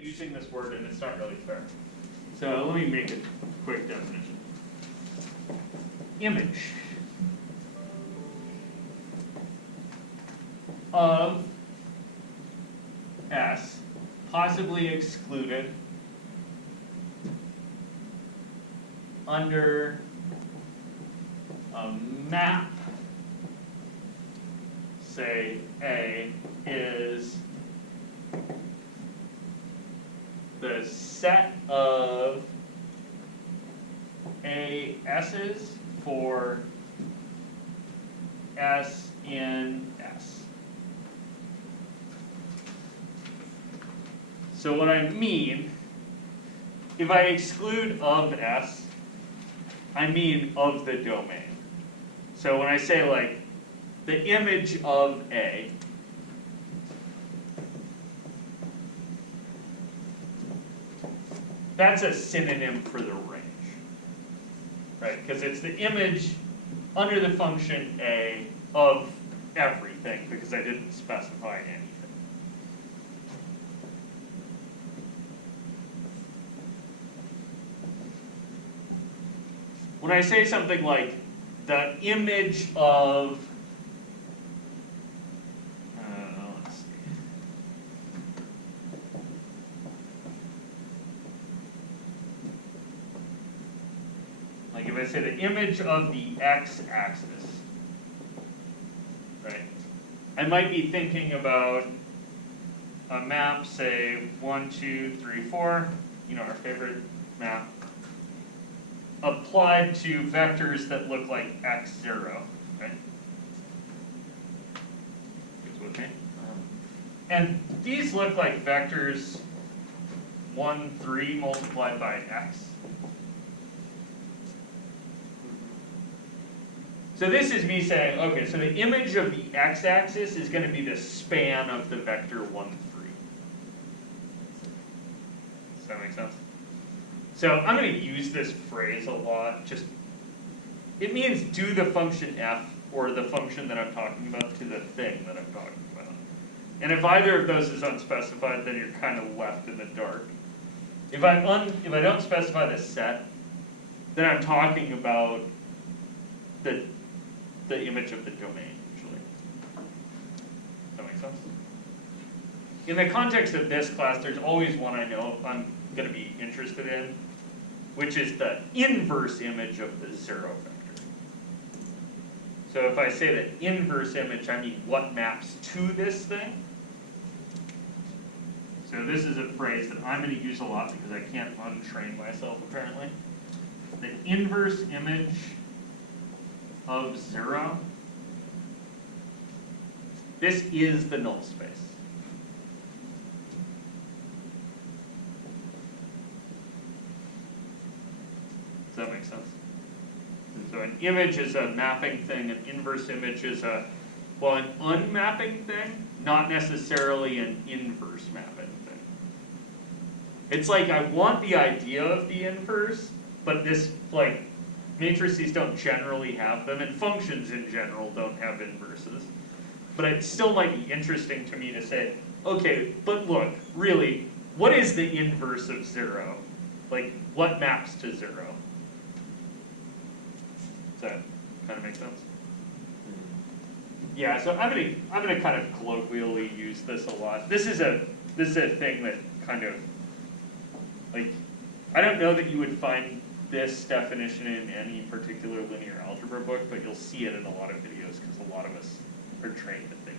using this word and it's not really fair. So let me make a quick definition. Image of S, possibly excluded under a map, say A, is the set of AS's for S in S. So what I mean, if I exclude of S, I mean of the domain. So when I say like the image of A, that's a synonym for the range, right? Because it's the image under the function A of everything, because I didn't specify anything. When I say something like the image of, let's see. Like if I say the image of the x-axis, right? I might be thinking about a map, say 1, 2, 3, 4, you know, our favorite map, applied to vectors that look like x0, right? Who's with me? And these look like vectors 1, 3 multiplied by x. So this is me saying, okay, so the image of the x-axis is going to be the span of the vector 1, 3. Does that make sense? So I'm going to use this phrase a lot. Just, it means do the function f or the function that I'm talking about to the thing that I'm talking about. And if either of those is unspecified, then you're kind of left in the dark. If I don't specify the set, then I'm talking about the image of the domain usually. Does that make sense? In the context of this class, there's always one I know I'm going to be interested in, which is the inverse image of the 0 vector. So if I say the inverse image, I mean what maps to this thing. So this is a phrase that I'm going to use a lot because I can't untrain myself apparently. The inverse image of 0, this is the null space. Does that make sense? So an image is a mapping thing, an inverse image is an unmapping thing, not necessarily an inverse mapping thing. It's like I want the idea of the inverse, but this, like, matrices don't generally have them, and functions in general don't have inverses. But it still might be interesting to me to say, okay, but look, really, what is the inverse of 0? Like, what maps to 0? Does that kind of make sense? Yeah, so I'm gonna kind of colloquially use this a lot. This is a thing that kind of, like, I don't know that you would find this definition in any particular linear algebra book, but you'll see it in a lot of videos because a lot of us are trained to think